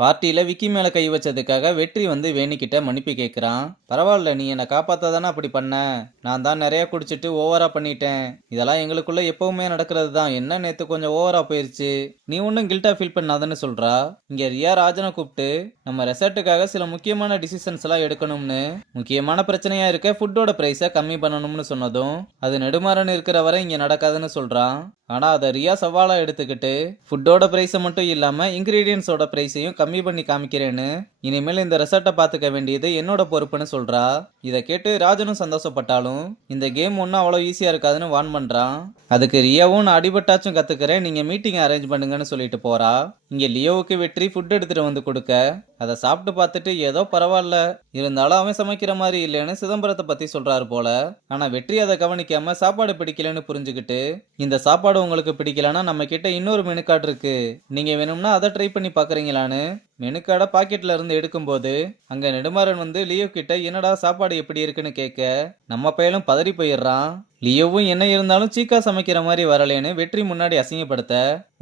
பார்ட்டியில விக்கி மேல கை வச்சதுக்காக வெற்றி வந்து வேணிக்கிட்ட மன்னிப்பு கேட்குறான். பரவாயில்ல, நீ என்னை காப்பாத்த தானே அப்படி பண்ண. நான் தான் நிறைய குடிச்சிட்டு ஓவரா பண்ணிட்டேன். இதெல்லாம் எங்களுக்குள்ள எப்பவுமே நடக்கிறது தான். என்ன நேத்து கொஞ்சம் ஓவரா போயிருச்சு. நீ ஒன்றும் கில்ட்டா ஃபீல் பண்ணாதன்னு சொல்றா. இங்க ரியா ராஜனை கூப்பிட்டு நம்ம ரெசார்ட்டுக்காக சில முக்கியமான டிசிஷன்ஸ் எல்லாம் எடுக்கணும்னு, முக்கியமான பிரச்சனையா இருக்க ஃபுட்டோட பிரைஸை கம்மி பண்ணணும்னு சொன்னதும் அது நெடுமாறன் இருக்கிற வரை இங்க நடக்காதுன்னு சொல்றான். ஆனா அதை ரியா சவாலா எடுத்துக்கிட்டு ஃபுட்டோட பிரைஸை மட்டும் இல்லாம இன்கிரீடியன்ஸோட பிரைஸையும் கம்மி பண்ணி காமிக்கிறேன்னு, இனிமேல் இந்த ரெசார்ட்டை பார்த்துக்க வேண்டியது என்னோட பொறுப்புன்னு சொல்றா. இதை கேட்டு ராஜனும் சந்தோஷப்பட்டாலும் இந்த கேம் ஒன்றும் அவ்வளோ ஈஸியா இருக்காதுன்னு வார்ன் பண்றான். அதுக்கு ரியாவும் நான் அடிபட்டாச்சும் கத்துக்கிறேன், நீங்க மீட்டிங் அரேஞ்ச் பண்ணுங்கன்னு சொல்லிட்டு போறா. இங்க லியோவுக்கு வெற்றி ஃபுட் எடுத்துட்டு வந்து கொடுக்க அதை சாப்பிட்டு பார்த்துட்டு ஏதோ பரவாயில்ல, இருந்தாலும் அவன் சமைக்கிற மாதிரி இல்லைன்னு சிதம்பரத்தை பத்தி சொல்றாரு போல. ஆனா வெற்றி அதை கவனிக்காம சாப்பாடு பிடிக்கலன்னு புரிஞ்சுக்கிட்டு, இந்த சாப்பாடு உங்களுக்கு பிடிக்கலன்னா நம்ம கிட்ட இன்னொரு மெனு கார்டு இருக்கு, நீங்க வேணும்னா அதை ட்ரை பண்ணி பாக்குறீங்களான்னு மெனு கார்டை பாக்கெட்ல இருந்து எடுக்கும்போது அங்க நெடுமாறன் வந்து லியோ கிட்ட என்னடா சாப்பாடு எப்படி இருக்குன்னு கேட்க நம்ம பையலும் பதறி போயிடுறான். லியோவும் என்ன இருந்தாலும் சீக்கா சமைக்கிற மாதிரி வரலேன்னு வெற்றி முன்னாடி அசிங்கப்படுத்த,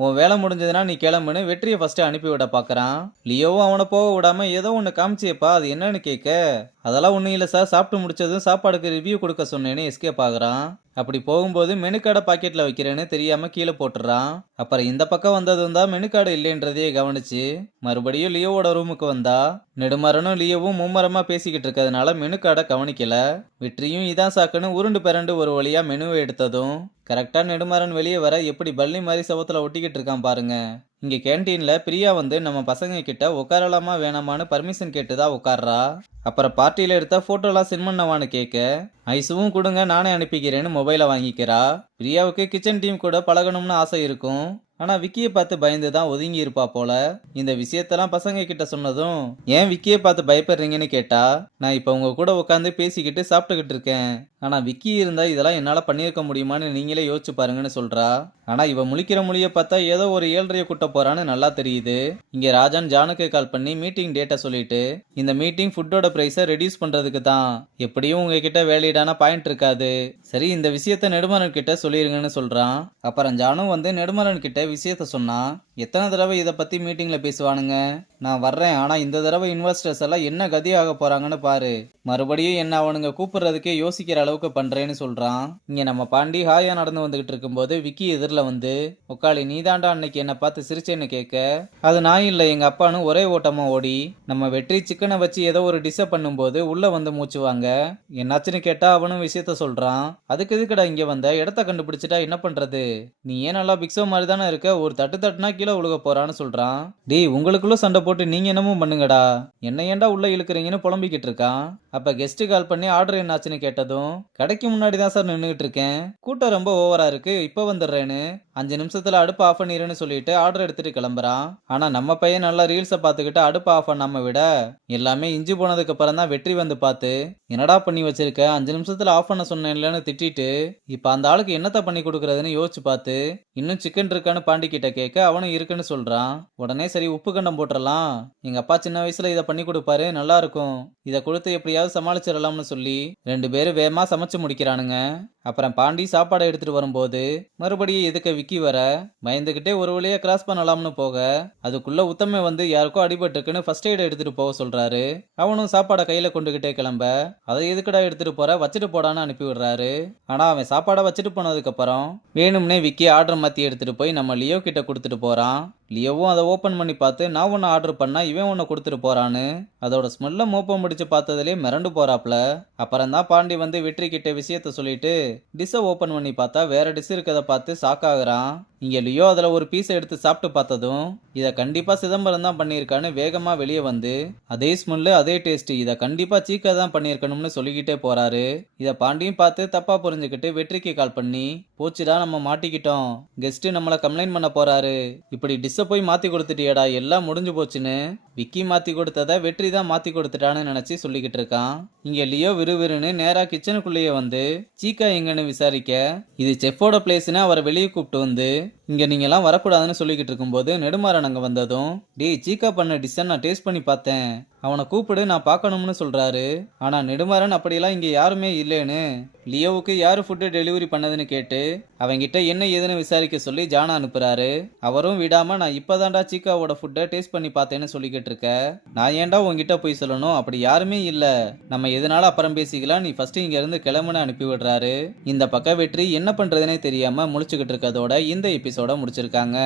உன் வேலை முடிஞ்சதுன்னா நீ கிளம்புன்னு வெற்றியை ஃபர்ஸ்ட் அனுப்பி விட பாக்குறான். லியோவும் அவனை போக விடாம ஏதோ ஒன்று காமிச்சியப்பா, அது என்னன்னு கேட்க அதெல்லாம் ஒன்றும் இல்லை சார், சாப்பிட்டு முடிச்சதும் சாப்பாடுக்கு ரிவ்யூ கொடுக்க சொன்னேன்னு எஸ்கேப் ஆகுறான். அப்படி போகும்போது மெனு கார்டை பாக்கெட்ல வைக்கிறேன்னு தெரியாம கீழே போட்டுறான். அப்புறம் இந்த பக்கம் வந்ததும் தான் மெனு கார்டு இல்லைன்றதையே கவனிச்சு மறுபடியும் லியோவோட ரூமுக்கு வந்தா. நெடுமாறனும் லியோவும் மும்மரமா பேசிக்கிட்டு இருக்கிறதுனால மெனு கார்டை கவனிக்கல. வெற்றியும் இதான் சாக்குன்னு உருண்டு பிறண்டு ஒரு வழியா மெனுவை எடுத்ததும் கரெக்டா நெடுமாறன் வெளியே வர எப்படி பள்ளி மாதிரி சவத்துல ஒட்டிக்கிட்டு இருக்கான் பாருங்க. இங்க கேன்டீன்ல பிரியா வந்து நம்ம பசங்க கிட்ட உட்காரலாமா வேணாமான்னு பர்மிஷன் கேட்டுதான் உட்கார்றா. அப்புறம் பார்ட்டியில எடுத்த போட்டோலாம் சென்ட் பண்ணவான்னு கேட்க ஐசுவும் கொடுங்க நானே அனுப்பிக்கிறேன்னு மொபைலை வாங்கிக்கிறா. பிரியாவுக்கு கிச்சன் டீம் கூட பழகணும்னு ஆசை இருக்கும். ஆனா விக்கியை பார்த்து பயந்து தான் ஒதுங்கி இருப்பா போல. இந்த விஷயத்தெல்லாம் பசங்க கிட்ட சொன்னதும் ஏன் விக்கியை பார்த்து பயப்படுறீங்கன்னு கேட்டா, நான் இப்ப உங்க கூட உட்காந்து பேசிக்கிட்டு சாப்பிட்டுக்கிட்டு இருக்கேன். ஆனா விக்கி இருந்தா இதெல்லாம் என்னால பண்ணியிருக்க முடியுமான்னு நீங்களே யோசிச்சு பாருங்கன்னு சொல்றா. ஆனா இவ முழிக்கிற மொழியை பார்த்தா ஏதோ ஒரு 7:30 கூட்ட போறான்னு நல்லா தெரியுது. இங்க ராஜன் ஜானுக்கு கால் பண்ணி மீட்டிங் டேட்டை சொல்லிட்டு, இந்த மீட்டிங் ஃபுட்டோட பிரைஸை ரெடியூஸ் பண்றதுக்கு தான், எப்படியும் உங்ககிட்ட வேலிடான பாயிண்ட் இருக்காது, சரி இந்த விஷயத்த நெடுமாறன் கிட்ட சொல்லிருங்கன்னு சொல்றான். அப்புறம் ஜானு வந்து நெடுமாறன் கிட்ட விஷயத்த சொன்னா, எத்தனை தடவை இதை பத்தி மீட்டிங்ல பேசுவானுங்க, நான் வர்றேன், ஆனா இந்த தடவை இன்வெஸ்டர்ஸ் எல்லாம் என்ன கதியாக போறாங்கன்னு பாரு, மறுபடியும் என்ன அவனுங்க கூப்பிடுறதுக்கே யோசிக்கிற அளவுக்கு பண்றேன்னு சொல்றான். இங்க நம்ம பாண்டி ஹாயா நடந்து வந்துகிட்டு இருக்கும்போது விக்கி எதிரில வந்து, உக்காளி நீதாண்டா அன்னைக்கு என்ன பார்த்து சிரிச்சேன்னு கேட்க, அது நான் இல்லை எங்க அப்பான்னு ஒரே ஓட்டமா ஓடி நம்ம வெற்றி சிக்கனை வச்சு ஏதோ ஒரு டிஷ்ஷை பண்ணும்போது உள்ள வந்து மூச்சுவாங்க. என்னாச்சுன்னு கேட்டா அவனும் விஷயத்த சொல்றான். அதுக்கு எதுக்குடா இங்க வந்த, இடத்த கண்டுபிடிச்சிட்டா என்ன பண்றது, நீ ஏன் நல்லா பிக்ஸோ மாதிரி தானே இருக்க, ஒரு தட்டு தட்டுனா கீழே உழுக போறான்னு சொல்றான். டேய் உங்களுக்குள்ள சண்டை போட்டு நீங்க என்னமோ பண்ணுங்கடா, என்ன ஏன்டா உள்ள இழுக்கிறீங்கன்னு புலம்பிக்கிட்டு இருக்கான். அப்ப கெஸ்ட் கால் பண்ணி ஆர்டர் என்னாச்சுன்னு கேட்டதும், கடைக்கு முன்னாடி தான் சார் நின்றுகிட்டு இருக்கேன், கூட்டம் ரொம்ப ஓவரா இருக்கு, இப்ப வந்துடுறேன்னு 5 நிமிஷத்துல அடுப்பு ஆஃப் பண்ணிடுன்னு சொல்லிட்டு ஆர்டர் எடுத்துட்டு கிளம்புறான். ஆனா நம்ம பையன் நல்லா ரீல்ஸை பார்த்துக்கிட்டு அடுப்பு ஆஃப் பண்ணாம விட, எல்லாமே இஞ்சி போனதுக்கு அப்புறம் தான் வெற்றி வந்து பார்த்து, என்னடா பண்ணி வச்சிருக்க, 5 நிமிஷத்துல ஆஃப் பண்ண சொன்னேன்லன்னு திட்டிட்டு இப்ப அந்த ஆளுக்கு என்னத்த பண்ணி கொடுக்கறதுன்னு யோசிச்சு பார்த்து, இன்னும் சிக்கன் இருக்கான்னு பாண்டி கிட்ட கேட்க அவனும் இருக்குன்னு சொல்றான். உடனே சரி உப்பு கண்டம் போட்டுறலாம், எங்க அப்பா சின்ன வயசுல இதை பண்ணி கொடுப்பாரு, நல்லா இருக்கும், இதை கொடுத்து எப்படியாவது சமாளிச்சிடலாம்னு சொல்லி 2 பேரும் வேகமா சமைச்சு முடிக்கிறானுங்க. அப்புறம் பாண்டி சாப்பாடை எடுத்துட்டு வரும்போது மறுபடியும் எதுக்க விக்கி வர பயந்துகிட்டே ஒரு வழியா கிராஸ் பண்ணலாம்னு போக, அதுக்குள்ள உத்தமை வந்து யாருக்கோ அடிபட்டுருக்குன்னு ஃபர்ஸ்ட் எய்ட் எடுத்துட்டு போக சொல்றாரு. அவனும் சாப்பாடை கையில கொண்டுகிட்டே கிளம்ப, அதை எதுக்கடா எடுத்துட்டு போற, வச்சுட்டு போடான்னு அனுப்பி விடுறாரு. ஆனா அவன் சாப்பாடை வச்சுட்டு போனதுக்கு அப்புறம் வேணும்னே விக்கி ஆர்டர் மாத்தி எடுத்துட்டு போய் நம்ம லியோ கிட்ட கொடுத்துட்டு போறான். லியோவும் அதை ஓபன் பண்ணி பார்த்து நான் ஒன்னு ஆர்டர் பண்ணா இவன் ஒன்னு கொடுத்துட்டு போறான்னு அதோட ஸ்மெல்ல மோப்பம் முடிச்சு பார்த்ததுலே மிரண்டு போறாப்ல. அப்புறம் தான் பாண்டி வந்து வெற்றி கிட்ட விஷயத்த சொல்லிட்டு டிஷ்ஷை ஓபன் பண்ணி பார்த்தா வேற டிஷ் இருக்கதை பார்த்து ஷாக் ஆகுறான். இங்க லியோ அதுல ஒரு பீஸை எடுத்து சாப்பிட்டு பார்த்ததும் இதை கண்டிப்பா சிதம்பரம் தான் பண்ணியிருக்கான்னு வேகமா வெளியே வந்து, அதே ஸ்மெல்லு அதே டேஸ்ட், இதை கண்டிப்பா சீக்கா தான் பண்ணியிருக்கணும்னு சொல்லிக்கிட்டே போறாரு. இதை பாண்டியும் பார்த்து தப்பா புரிஞ்சுக்கிட்டு வெற்றிக்கு கால் பண்ணி, போச்சுடா நம்ம மாட்டிக்கிட்டோம், கெஸ்ட் நம்மளை கம்ப்ளைண்ட் பண்ண போறாரு, இப்படி டிஷ்ஷை போய் மாத்தி கொடுத்துட்டியடா, எல்லாம் முடிஞ்சு போச்சுன்னு விக்கி மாத்தி கொடுத்ததை வெற்றி தான் மாத்தி கொடுத்துட்டான்னு நினைச்சு சொல்லிக்கிட்டு இருக்கான். இங்க லியோ விறுவிறுன்னு நேரா கிச்சனுக்குள்ளேயே வந்து சீக்கா எங்கன்னு விசாரிக்க, இது செஃபோட பிளேஸ்னு அவரை வெளியே கூப்பிட்டு வந்து இங்க நீங்கலாம் வரக்கூடாதுன்னு சொல்லிக்கிட்டு இருக்கும்போது நெடுமாறன் அங்க வந்ததும், டேய் சீக்கா பண்ண டிஷ்ஷை நான் டேஸ்ட் பண்ணி பார்த்தேன். அவனை கூப்பிடு நான் பார்க்கணும்னு சொல்றாரு. ஆனா நெடுமாறன் அப்படியெல்லாம் இங்க யாருமே இல்லைன்னு லியோவுக்கு யாரு ஃபுட்டு டெலிவரி பண்ணதுன்னு கேட்டு அவங்கிட்ட என்ன ஏதுன்னு விசாரிக்க சொல்லி ஜானை அனுப்புறாரு. அவரும் விடாம நான் இப்பதான்டா சீக்காவோட ஃபுட்டை டேஸ்ட் பண்ணி பார்த்தேன்னு சொல்லிக்கிட்டு இருக்க. நான் ஏன்டா உன்கிட்ட போய் சொல்லணும், அப்படி யாருமே இல்ல. நம்ம எதனால அப்புறம் பேசிக்கலாம், நீ ஃபர்ஸ்ட் இங்க இருந்து கிளம்புன்னு அனுப்பி விடுறாரு. இந்த பக்கம் வெற்றி என்ன பண்றதுனே தெரியாம முழிச்சுக்கிட்டு இருக்கதோட இந்த எபிசோட முடிச்சிருக்காங்க.